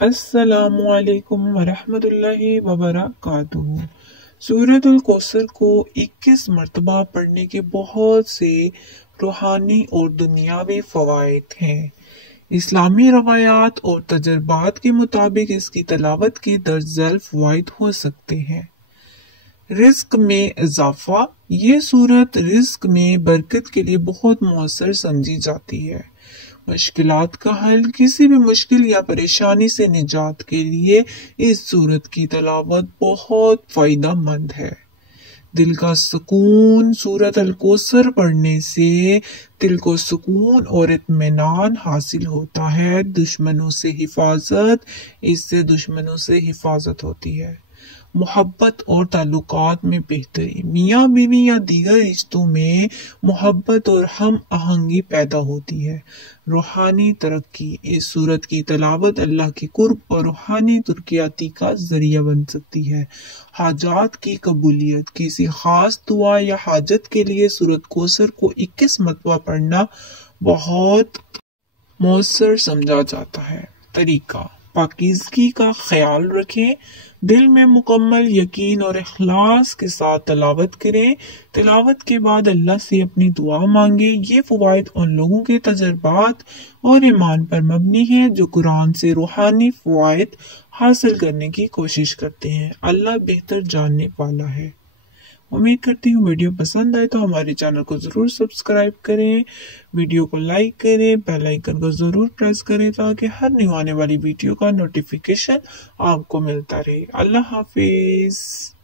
अस्सलामुअलैकुम वरहमतुल्लाहि वबरकातुहू। सूरत अल कौसर को 21 मरतबा पढ़ने के बहुत से रूहानी और दुनियावी फवाइद हैं। इस्लामी रवायात और तजर्बात के मुताबिक इसकी तलावत के दर्जल फवाइद हो सकते हैं। रिस्क में इजाफा। ये सूरत रिस्क में बरकत के लिए बहुत मौसर समझी जाती है। मुश्किलात का हल। किसी भी मुश्किल या परेशानी से निजात के लिए इस सूरत की तलावत बहुत फायदा मंद है। दिल का सुकून। सूरत अल कौसर पढ़ने से दिल को सुकून और इत्मीनान हासिल होता है। दुश्मनों से हिफाजत। इससे दुश्मनों से हिफाजत होती है। मोहब्बत और ताल्लुकात में बेहतरी। मियाँ बीवी या दीगर रिश्तों में मोहब्बत और हम आहंगी पैदा होती है। रूहानी तरक्की। इस सूरत की तलावत अल्लाह के कुर्ब और रूहानी तरक्याती का जरिया बन सकती है। हाजात की कबूलियत। किसी खास दुआ या हाजत के लिए सूरत कौसर को 21 मरतबा पढ़ना बहुत मौसर समझा जाता है। तरीका। पाकीज़गी का ख्याल रखें। दिल में मुकम्मल यकीन और इखलास के साथ तलावत करें। तिलावत के बाद अल्लाह से अपनी दुआ मांगे। ये फवाइद उन लोगों के तजर्बात और ईमान पर मबनी है जो कुरान से रूहानी फवाइद हासिल करने की कोशिश करते हैं। अल्लाह बेहतर जानने वाला है। उम्मीद करती हूँ वीडियो पसंद आए तो हमारे चैनल को ज़रूर सब्सक्राइब करें, वीडियो को लाइक करें, बेल आइकन को ज़रूर प्रेस करें ताकि हर न्यू आने वाली वीडियो का नोटिफिकेशन आपको मिलता रहे। अल्लाह हाफिज़।